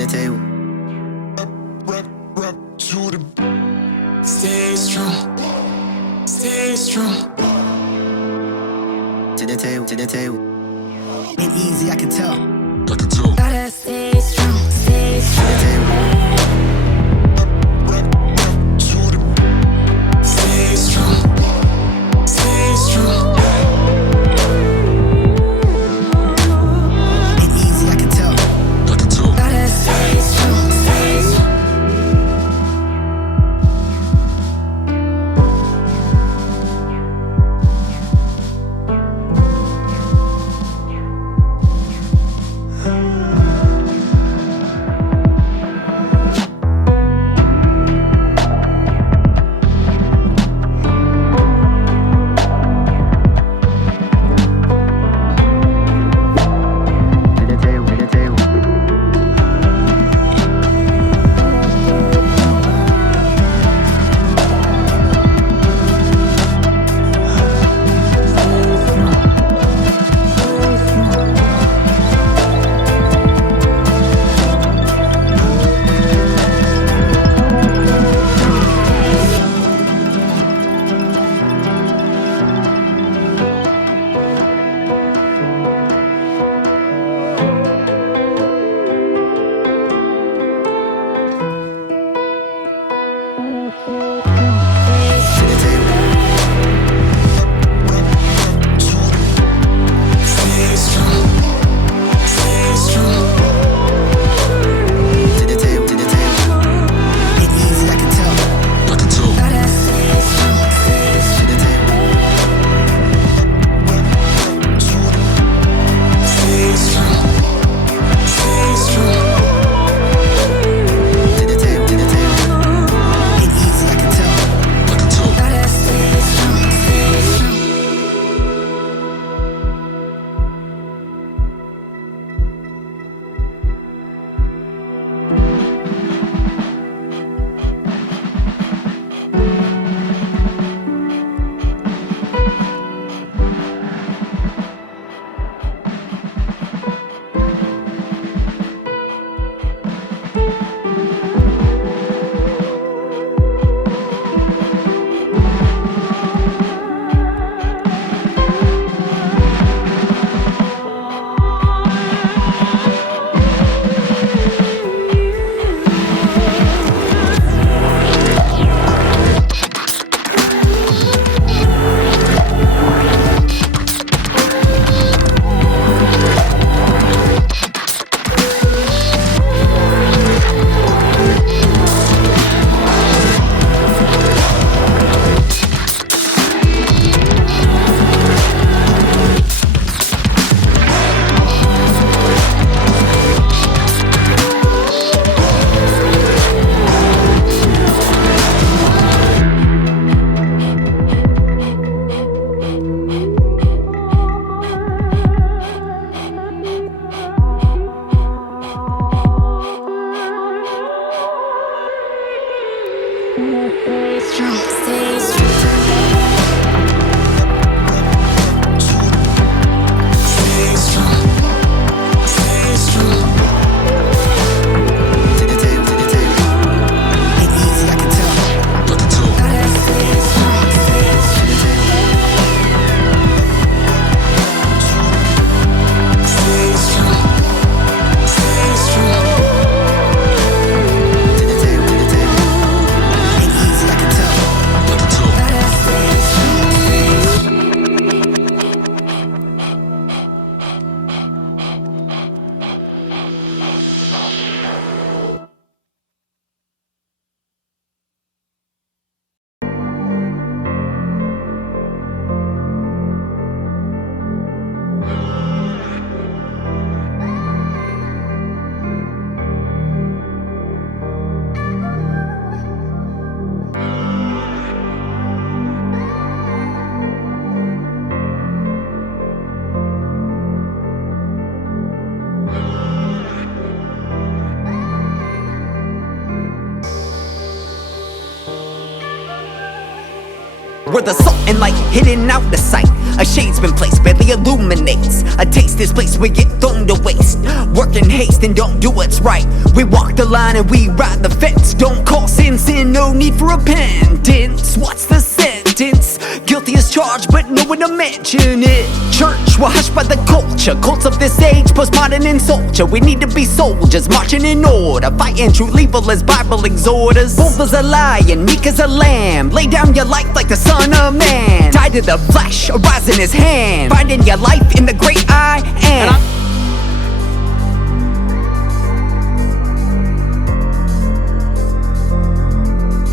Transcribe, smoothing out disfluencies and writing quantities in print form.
TDT. Rap to the stay strong, stay strong. TDT. Ain't easy, I can tell. Gotta stay strong, stay strong. Stay strong, stay strong. Ain't easy, I can tell. Gotta stay strong, stay strong. Stay strong, stay strong. Stay strong, stay strong. Ain't easy, I can tell. Gotta stay strong, stay strong. Stay strong, stay strong. Ain't easy, I can tell. Gotta stay strong, stay strong. Where the salt and light hidden out the sight. A shade's been placed, barely illuminates. A taste is placed, we get thrown to waste. Working haste and don't do what's right. We walk the line and we ride the fence. Don't call sin, no need for repentance. What's the sentence? Guilty as charged, but no one to mention it. Church, we're hushed by the culture. Cults of this age, postmodern and soldier. We need to be soldiers, marching in order, fighting true evil as Bible exhort us. Bold as a lion, meek as a lamb. Lay down your life like the Son of Man. Die to the flesh, arise in His hand. Finding your life in the great I am.